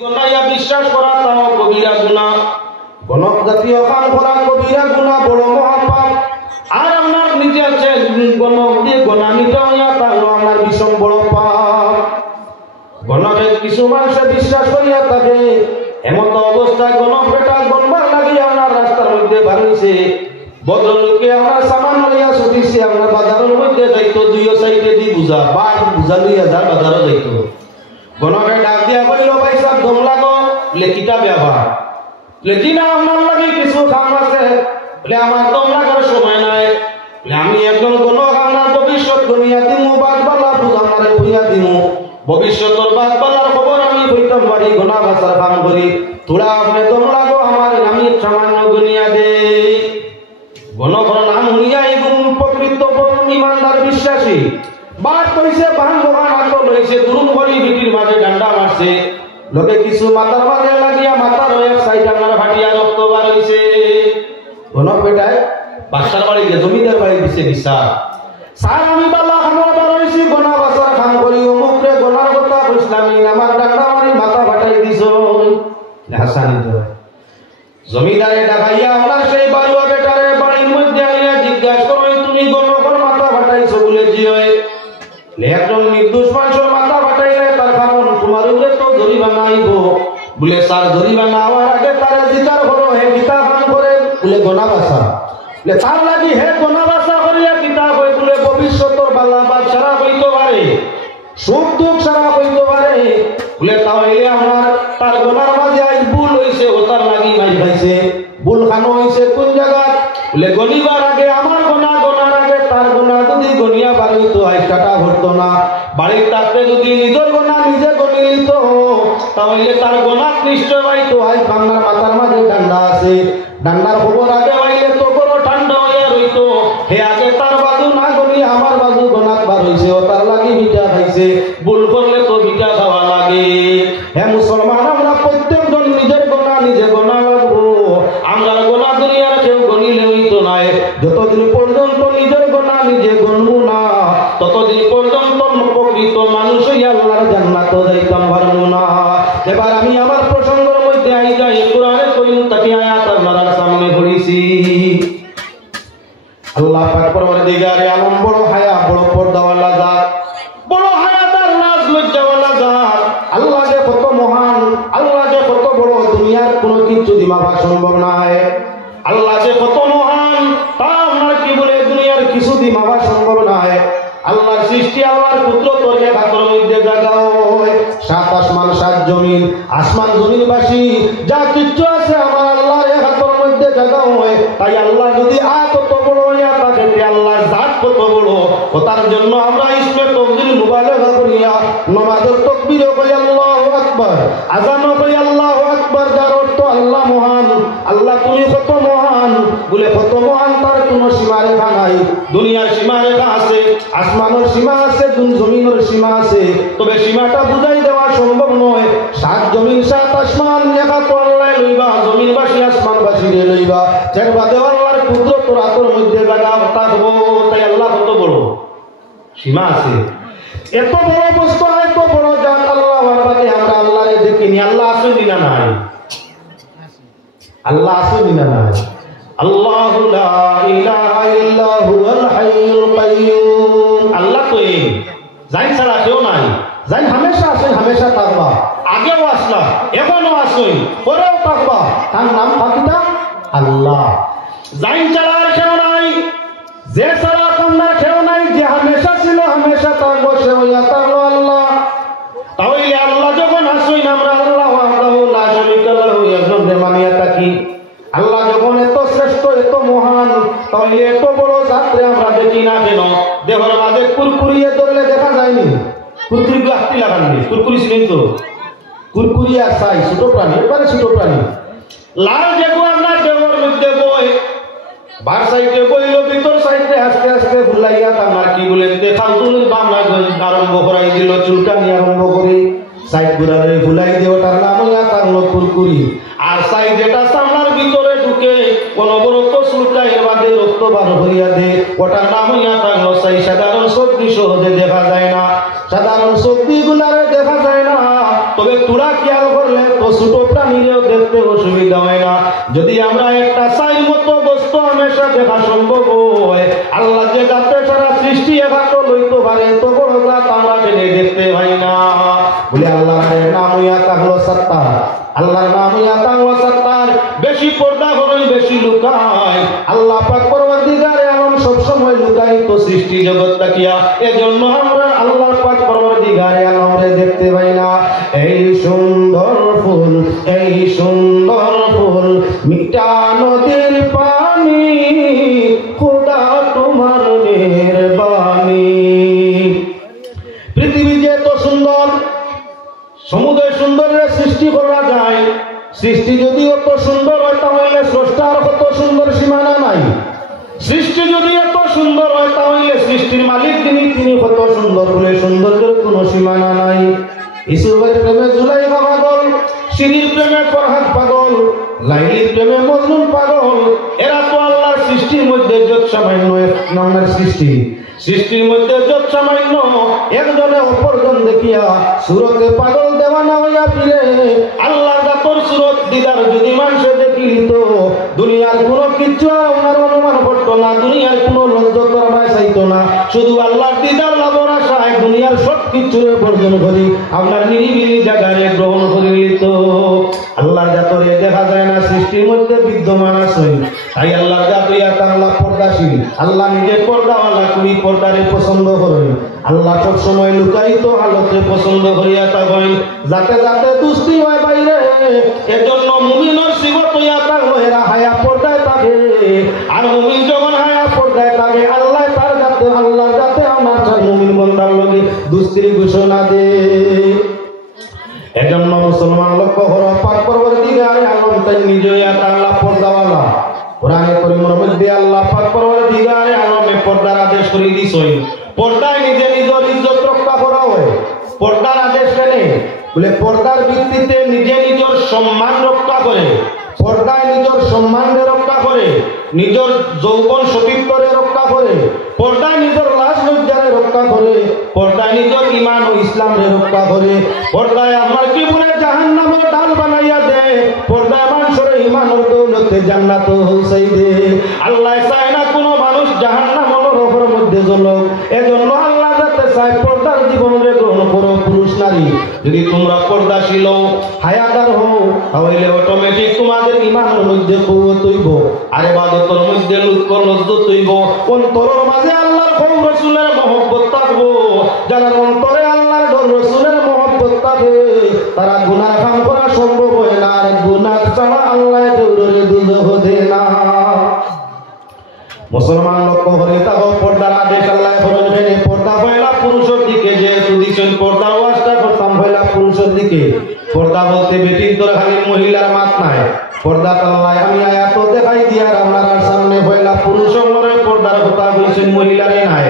গনায়া বিশ্বাস করা তাও কবিরা গুনাহ, গণক জাতীয় কাম করা কবিরা গুনাহ, বড় মহাপাপ। আর আপনার নিজে আছে গণক দিয়ে গণানিটা হইয়া তাহলে আপনার ভীষণ বড় পাপ। গণকে কিছু মানুষে বিশ্বাস করিয়া থাকে, এমত অবস্থায় গণক বেটা গণবার লাগিয়ে আপনার রাস্তার মধ্যে বাড়িয়েছে। ভদ্রলোকে আমরা সামান লইয়া ছুটিছে, আমরা বাজারের মধ্যে যাইতো, দুইও সাইডে দি বুঝা বার বুঝা লইয়া যা বাজারও যাইতো। গণকে ডাক দিয়া কইল, ভাই সাহেব দম লাগো, বলে কিতা ব্যাপার? বলে জি না, আপনার লাগে কিছু কাম আছে। বলে আমার দম লাগার সময় নাই, বলে আমি একজন গণক, আপনার ভবিষ্যৎ গনিয়া দিমু, বাদবালা বুঝা আমারে কইয়া দিমু, ভবিষ্যতের বাদবালার খবর আমি কইতাম পারি, গনা বাসার কাম করি। তোরা আপনি দম লাগো, আমার আমি সামান্য গনিয়া দেই। গণকর নাম শুনিয়া এগুন প্রকৃত ইমানদার বিশ্বাসী বাদ কইছে, বান বগান হাত লইছে, দুরুম করি বিটির মাঝে ডান্ডা মারছে। লোকে কিছু মাথার মাঝে লাগিয়া মাথার এক সাইড আপনার ফাটিয়া রক্ত বার হইছে। গণক বেটায় বাসার বাড়ি গিয়ে জমিদার বাড়ি দিছে বিচার, স্যার আমি বালা খামর বার হইছি, গনা বাসার কাম করি, অমুক রে গনার কথা কইছিলাম, আমার ডান্ডা মারি মাথা ফাটাই দিছ। হাসানি তো জমিদারে ডাকাইয়া আপনার সেই বাড়ুয়া বেটারে বাড়ির মধ্যে আনিয়া জিজ্ঞাসা করে, তুমি গণকর মাথা ফাটাইছো বলে জি হয়? একজন নির্দোষ মানুষের মাথা ফাটাইলে তার কারণ তোমার উপরে তো জরিমানা আইব। বলে স্যার জরিমানা হওয়ার আগে তারে বিচার করো, হে গীতা কাম করে বলে গনা বাসা, বলে তার লাগি হে গনা বাসা করিয়া গীতা কই, বলে ভবিষ্যতের বালা বাদ সারা হইতে পারে, সুখ দুঃখ সারা হইতে পারে। বলে তাহলে আমার তার গনার মাঝে আজ ভুল হইছে, ও তার লাগি মাই খাইছে। ভুল খানো হইছে কোন জায়গা? বলে গনিবার আগে আমার গোনা, গোনার আগে তার গোনা, যদি গনিয়া বাড়ি তো আজ কাটা ভরতো না। বাড়ির তাকে যদি নিজের গোনা নিজে গনি নিত, তাহলে তার গোনা নিশ্চয় পাইতো। আজ বাংলার মাথার মাঝে ডান্ডা আছে, ডান্ডার খবর আগে পাইলে তো বড় ঠান্ডা হইয়া রইতো। হে আগে তার বাজু না গনি আমার বাজু গোনাত বার হইছে, ও তার লাগি ভিটা খাইছে। ভুল করলে তো ভিটা খাওয়া লাগে। হে মুসলমান, আমরা প্রত্যেকজন নিজের গোনা নিজে গোনা লাগবো। আমরা গোনা দুনিয়ার কেউ গনিলে হইতো নাই। যতদিন পর্যন্ত নিজের গোনা নিজে গণবো না, ততদিন পর্যন্ত প্রকৃত মানুষ আল্লাহর জান্নাত যাইতাম পারবো না। এবার আমি আমার প্রসঙ্গের মধ্যে আই যাই, কোরআনে করিম তাকে আয়াত আপনার সামনে পড়েছি। আল্লাহ পাক পরওয়ারদিগারে আলম বড় হায়া, বড় পর্দাওয়ালা জাত, বড় হায়াদার লাজ লজ্জাওয়ালা জাত। আল্লাহ যে কত মহান, আল্লাহ যে কত বড়, দুনিয়ার কোনো কিছু দিমাবা সম্ভব নয়। আল্লাহ যে কত মহান তা আপনার কি বলে দুনিয়ার কিছু দিমাবা সম্ভব নয়। আল্লাহর সৃষ্টি, আল্লাহর কুদরত এক হাতের মধ্যে জায়গা হয়। সাত আসমান সাত জমিন, আসমান জমিনবাসী যা কিচ্ছু আছে আমার আল্লাহর এক হাতের মধ্যে জায়গা হয়। তাই আল্লাহ যদি কত বড় হইয়া থাকে, আল্লাহর জাত কত বড়, ও তার জন্য আমরা ইসমে তকবীর মুবালাগা করিয়া নামাজের তাকবীর কই আল্লাহু আকবার, আযানও কই আল্লাহু আকবার, যার অর্থ আল্লাহ মহান। আল্লাহ তুমি কত মহান, বলে কত মহান তার কোনো সীমারেখা নাই। দুনিয়ার সীমারেখা আছে, আসমানের সীমা আছে, জমিনের সীমা আছে, তবে সীমাটা বুঝাই দেওয়া সম্ভব নয়। সাত জমিন সাত আসমান একা তো আল্লাহ লইবা, জমিনবাসী আসমানবাসী লইবা, যার বাদে আল্লাহর কুদরত রাতের মধ্যে জায়গা থাকবো। তাই আল্লাহ কত বড়, সীমা আছে। এত বড় বস্তু, এত বড় জাত আল্লাহ, বাদে আমরা আল্লাহরে দেখিনি। আল্লাহ আসেন না নাই? আল্লাহ আসেন না নাই? আল্লাহু লা ইলাহা ইল্লা হুয়াল হাইয়ুল কাইয়্যুম। আল্লাহ তো এই জান ছাড়া কেউ নাই, জান হামেশা আছেন, হামেশা থাকবা। আগেও আসলা, এখনো আসুন, পরেও থাকবা। তার নাম থাকিতা আল্লাহ। জান ছাড়া আর কেউ নাই, যে ছাড়া আপনার কেউ নাই, যে হামেশা ছিল হামেশা থাকবো, সে হইয়া থাকলো আল্লাহ। তাহলে আল্লাহ যখন আসুন, আমরা আল্লাহ ওয়াহদাহু লা শারীকা লাহু একজনকে মানিয়া থাকি। আল্লাহ যখন এত শ্রেষ্ঠ, এত মহান, তাহলে এত বড় জাতরে আমরা দেখি না কেন? দেহর মাঝে কুরকুরিয়ে ধরলে দেখা যায়নি? কুরকুরি হাতি লাগাননি, কুরকুরি চিনেন তো? কুরকুরি আর চাই ছোট প্রাণী, এবারে ছোট প্রাণী। লাল যেগু আপনার দেহর মধ্যে বই, বার সাইডে বইল, ভিতর সাইডে আস্তে আস্তে ভুলাইয়া তার কি বলেন দেখাল তুল বাংলা আরম্ভ করাই দিল, চুলকানি আরম্ভ করে সাইড গুলারে ভুলাই দিয়ে, ওটার নাম হইয়া থাকলো কুরকুরি। আর সাইড যেটা সামলার ভিতরে ঢুকে অনবরত চুলকায় বাদে রক্ত বার হইয়া দে, ওটার নাম হইয়া থাকলো সাই। সাধারণ সর্দি সহজে দেখা যায় না, সাধারণ সর্দি গুলারে দেখা যায় না, তবে তোরা খেয়াল করলে ছোট প্রাণীরও দেখতে অসুবিধা হয় না। যদি আমরা একটা সাইর মতো বস্তু হামেশা দেখা সম্ভব হয়, আল্লাহ যে জাতে সারা সৃষ্টি একাত্র লইতে পারে তো বড় জাত আমরা টেনে দেখতে পাই না। বলে আল্লাহর নাম ইয়া তাহলো সত্তার, আল্লাহর নাম ইয়া তাহলো সত্তার। বেশি পর্দা করই বেশি লুকায়, আল্লাহ পাক পরওয়ারদিগারে আলম সব সময় লুকাই তো সৃষ্টি জগৎ তাকিয়া। এজন্য আমরা আল্লাহ পাক পরওয়ারদিগারে আলমরে দেখতে পাই না। এই সুন্দর ফুল, এই সুন্দর ফুল, মিঠা নদীর পানি, খোদা তোমার মেহেরবানি। পৃথিবী যে এত সুন্দর, সমুদ্র সুন্দরের সৃষ্টি করা যায়। সৃষ্টি যদি অত সুন্দর হয় তাহলে স্রষ্টার কত সুন্দর সীমানা নাই। সৃষ্টি যদি এত সুন্দর হয় তাহলে সৃষ্টির মালিক তিনি, তিনি কত সুন্দর বলে সৌন্দর্যের কোনো সীমানা নাই। ইসুফের প্রেমে জুলাইখা পাগল, শিরির প্রেমে ফরহাদ পাগল, লাইলির প্রেমে মজনুন পাগল। এরা তো আল্লাহর সৃষ্টির মধ্যে যত সামান্য নামের সৃষ্টি, সৃষ্টির মধ্যে যত সামান্য একজনে অপরজন দেখিয়া সুরতে পাগল দেওয়ানা হইয়া ফিরে। আল্লাহর জাতর সুরত দিদার যদি মানুষে দেখিত, দুনিয়ার কোনো কিছু আমার অনুমান করতো না, দুনিয়ার কোনো লজ্জত আমরা চাইতো না। শুধু আল্লাহর দিদার লাভর আশায় দুনিয়ার সব কিছুর বর্জন করি আপনার নিরিবিলি জায়গায় গ্রহণ করে নিত। আল্লাহর জাতরে দেখা যায় না সৃষ্টির মধ্যে বিদ্যমান আছে। তাই আল্লাহর জাত ইয়া তাআলা পর্দাশীল, আল্লাহ নিজে পর্দাওয়ালা, কুড়ি পর্দারে পছন্দ করেন। আল্লাহ সব সময় লুকায়িত হালতে পছন্দ করিয়া থাকেন, যাতে যাতে দুষ্টি হয় বাইরে। এজন্য মুমিনের সিবত ইয়া তাআলা এরা হায়া পর্দায় থাকে। আর মুমিন যখন হায়া পর্দায় থাকে আল্লাহ তার জাতে, আল্লাহর জাতে আমার চার মুমিন বান্দার লগে দুষ্টির ঘোষণা দেয়। এজন্য মুসলমান লক্ষ্য করো, পাক পরওয়ারদিগারে আলম তাই নিজে ইয়া তাআলা পর্দাওয়ালা। কোরআনে কারীমের মধ্যে আল্লাহ পাক পরওয়ারদিগারে আলমে পর্দার আদেশ করে দিছেন। পর্দায় নিজে নিজের ইজ্জত রক্ষা করা হয়। পর্দার আদেশ কেন? বলে পর্দার ভিত্তিতে নিজে নিজের সম্মান রক্ষা করে, পর্দায় নিজের সম্মানকে রক্ষা করে, নিজের যৌবন সতীত্বরে রক্ষা করে, পর্দায় নিজের লাশ লজ্জারে রক্ষা করে, পর্দায় নিজের ইমান ও ইসলামরে রক্ষা করে। পর্দায় আমার কি বলে জাহান্নামের ডাল বানাইয়া দে, পর্দায় মানুষের ইমানের দৌলতে জান্নাত পৌঁছাই দে। আল্লাহ চায় না কোনো মানুষ জাহান্নামের রোগের মধ্যে জ্বলুক। এজন্য আল্লাহ যাতে চায় পর্দার জীবনরে গ্রহণ করো পুরুষ নারী। যদি তোমরা পর্দাশীল হও, হায়াদার হও, তাহলে অটোমেটিক তোমাদের ইমানের মধ্যে কুওয়াত হইব, আর ইবাদতের মধ্যে লজ্জত হইব। অন্তরের মাঝে আল্লাহর ভয় রাসূলের মহব্বত থাকবো। যারা অন্তরে আল্লাহর ডর রাসূলের মহব্বত থাকে তারা গুনাহ কাম করা সম্ভব হয় না, আর গুনাহ ছাড়া আল্লাহ দৌড়ে দুজহ দেয় না। মুসলমান লক্ষ্য করে তাও পর্দার আদেশ আল্লাহ করেন। পর্দা পয়লা পুরুষের দিকে, যেহেতু দিচ্ছেন পর্দা ওয়াজটা করতাম পয়লা পুরুষের দিকে। পর্দা বলতে বেটির তোর খালি মহিলার মাত নাই, পর্দা আল্লাহ আমি আয়াত দেখাই দিয়ার আপনার সামনে পয়লা পুরুষের মনে পর্দার কথা বলছেন, মহিলারে নাই।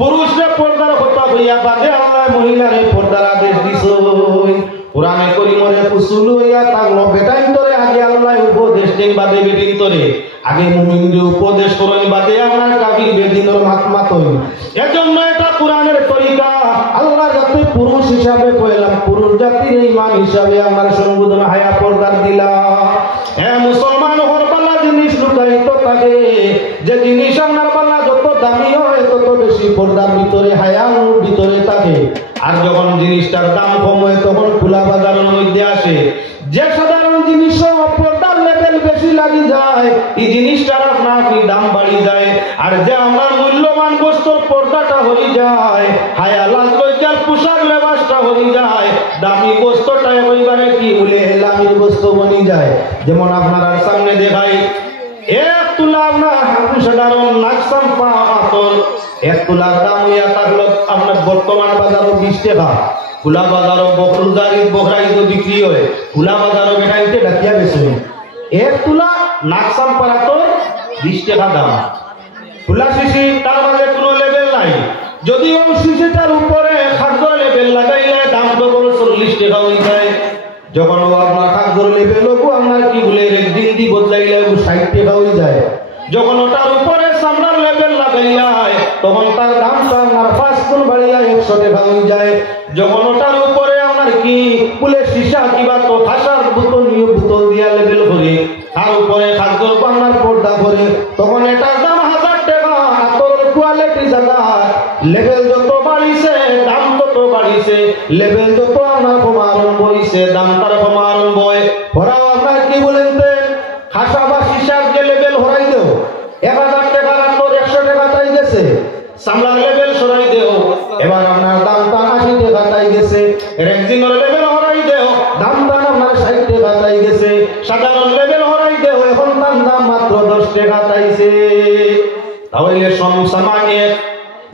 পুরুষরে পর্দার কথা হইয়া বাদে আল্লাহ মহিলারে পর্দার আদেশ দিছেন। কোরআনে কারীমে কুসুল হইয়া তাগলো বেটাইন তোরে আগে আল্লাহ উপদেশ দেন, বাদে বেটিন তোরে আগে মুমিনরে উপদেশ করেন, বাদে আমার কাফির বেদিনের মাতমাত হই। এজন্য এটা কোরআনের তরিকা। আল্লাহ যাতে পুরুষ হিসাবে কইলাম, পুরুষ জাতির ঈমান হিসাবে আমার সম্বোধন হায়া পর্দার দিলা। হ্যাঁ মুসলমান হর পালা জিনিস লুকায়িত থাকে, যে জিনিস আপনার পালা যত দামি হয় তত বেশি পর্দার ভিতরে হায়ার ভিতরে থাকে। আর যখন জিনিসটার দাম কম হয় তখন খোলা বাজারের মধ্যে আসে। যে সাধারণ জিনিস পর্দার লেভেল বেশি লাগি যায় এই জিনিসটার আপনার দাম বাড়ি যায়। আর যে আমার মূল্যবান বস্তুর পর্দাটা হয়ে যায়, হায়া লাজ লজ্জার পোশাক লেবাসটা হয়ে যায়, দামি বস্তুটা এবারে কি বলে এলামির বস্তু বনি যায়। যেমন আপনার সামনে দেখাই এক তুলা আপনার সাধারণ নাকসাম পাথর, এক তুলার দাম হইয়া থাকলো আপনার বর্তমান বাজারও 20 টাকা। খোলা বাজারও বকরুদারি বকরাই তো বিক্রি হয়, খোলা বাজারও বেটাইতে ডাকিয়া বেছে। এক তুলা নাকসাম পাথর 20 টাকা দাম। খোলা শিশি তার মাঝে কোনো লেভেল নাই, যদিও শিশিটার উপরে খাদ্য লেভেল লাগাইলে দাম তো 40 টাকা হয়ে যায়। যখন আপনার খাদ্য লেভেল আপনার কি বলে একদিন দি বদলাইলে 60 টাকা হয়ে যায়। যখন ওটার উপরে সামনার লেভেল লাগাইলা হয় তখন তার দামটা আপনার 5 গুণ বাড়িয়া 100 টাকা হয়ে যায়। যখন ওটার উপরে আপনার আপনার কি বলে সীসা কিবা তো ঠাসার বোতল নিয়ে বোতল দিয়া লেবেল করে তার উপরে খাদ্যর আপনার পর্দা করে, তখন এটার দাম 1000 টাকা। তোর কোয়ালিটি জায়গা লেভেল যত বাড়িছে দাম তত বাড়িছে, লেভেল যত আপনার কমারণ বইছে দাম তার কমারণ বয়। ওরাও আপনার কি বলেন খাসা বা সীসার যে লেভেল হরাই দেও 1000 টাকা আর তোর 100 টাকা তাই গেছে, সামলার লেভেল সরাই দেও এবার আপনার দাম তার 80 টাকা তাই গেছে, রেক্সিনের লেভেল হরাই দেও দাম তার আপনার 60 টাকা তাই গেছে, সাধারণ লেভেল হরাই দেও এখন তার দাম মাত্র 10 টাকা তাইছে। তাহলে সমসামান্য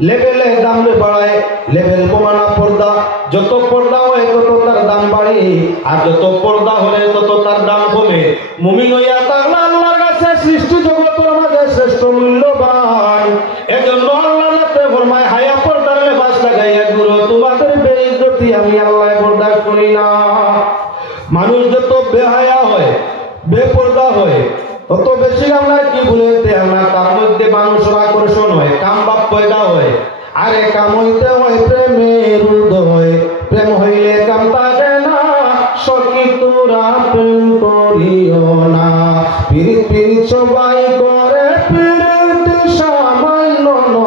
লেভেলে দাম বাড়ায়, লেভেল কমানো পর্দা, যত পর্দা হয় তত তার দাম বাড়ে, আর যত পর্দা হলে তত তার দাম কমে। মুমিন হইয়া তাহলে আল্লাহর কাছে সৃষ্টি জগতের মাঝে শ্রেষ্ঠ মূল্যবান। এজন্য আল্লাহ রাতে ফরমায় হায়া পর্দার লেবাস লাগাইয়া গুরু তোমাদের বেইজ্জতি আমি আল্লাহ বরদাশত করি না। মানুষ যত বেহায়া হয় বেপর্দা হয় তত বেশি আমরা কি বলতে আমরা তার মধ্যে মানুষের আকর্ষণ হয়, কাম বাপ পয়দা হয়। আরে কাম হইতে হয় প্রেমের উদয়, প্রেম হইলে কাম থাকে না, সখী তোরা প্রেম করিও না। পিরিত পিরিত সবাই করে